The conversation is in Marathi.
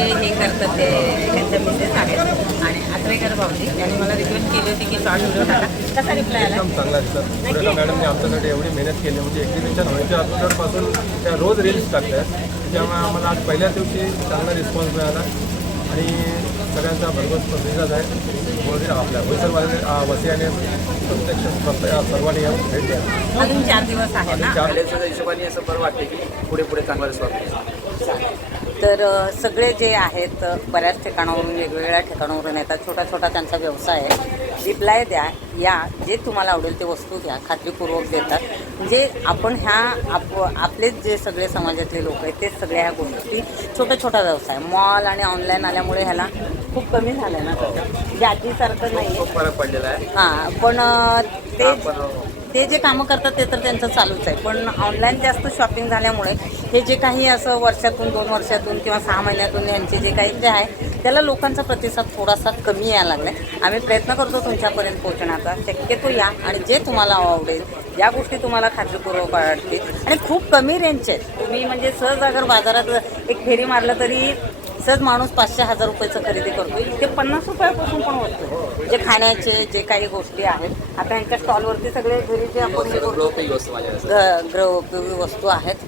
जे हे करतात ते त्यांच्या मिसेस आहेत आणि आत्रेकर भाऊजी यांनी मला रिक्वेस्ट केली होती की शॉर्ट व्हिडिओ टाका. कसा रिप्लाय आला? एकदम चांगला दिसतात. सुरेखा मॅडमने आमच्यासाठी एवढी मेहनत केली, म्हणजे एक्झिबिशन व्हायच्या अगोदरपासून त्या रोज रील्स टाकतात. त्यामुळे आम्हाला आज पहिल्या दिवशी चांगला रिस्पॉन्स मिळाला आणि सगळ्यांचा भरघोस प्रतिसाद आहे. आपल्या बोईसर वसियाने प्रत्यक्ष सर्वांनी या भेट द्या. अजून 4 दिवस आहे ना. शाळेच्या हिशोबाने असं बरं वाटते की पुढे पुढे चांगला रिस्पॉन्स. तर सगळे जे आहेत बऱ्याच ठिकाणावरून वेगवेगळ्या ठिकाणावरून येतात. छोटा छोटा त्यांचा व्यवसाय आहे. रिप्लाय द्या, या जे तुम्हाला आवडेल ते वस्तू घ्या, खात्रीपूर्वक देतात. म्हणजे आपण आपलेच जे सगळे समाजातले लोक आहेत तेच सगळ्या ह्या गोष्टी छोटा छोटा व्यवसाय मॉल आणि ऑनलाईन आल्यामुळे ह्याला खूप कमी झालं आहे ना. म्हणजे आधीसारखं नाही खूप फरक पडलेला आहे. हां, पण ते जे कामं करतात ते तर त्यांचं चालूच आहे. पण ऑनलाईन जास्त शॉपिंग झाल्यामुळे हे जे काही असं वर्षातून 2 वर्षातून किंवा 6 महिन्यातून यांचे जे काही जे आहे त्याला लोकांचा प्रतिसाद थोडासा कमी यायला लागला आहे. आम्ही प्रयत्न करतो तुमच्यापर्यंत पोहोचण्याचा. शक्यतो या आणि जे तुम्हाला आवडेल, ज्या गोष्टी तुम्हाला खात्रीपूर्वक आवडतील आणि खूप कमी रेंजचे आहेत. तुम्ही म्हणजे सहज अगर बाजारात एक फेरी मारलं तरी सहज माणूस 500-1000 रुपयाचं खरेदी करतो. इथे 50 रुपयापासून पण होतं. जे खाण्याचे जे काही गोष्टी आहेत आता यांच्या स्टॉलवरती सगळे घरी जे आपण गृहोपयोगी वस्तू माझ्या गृहोपयोगी वस्तू आहेत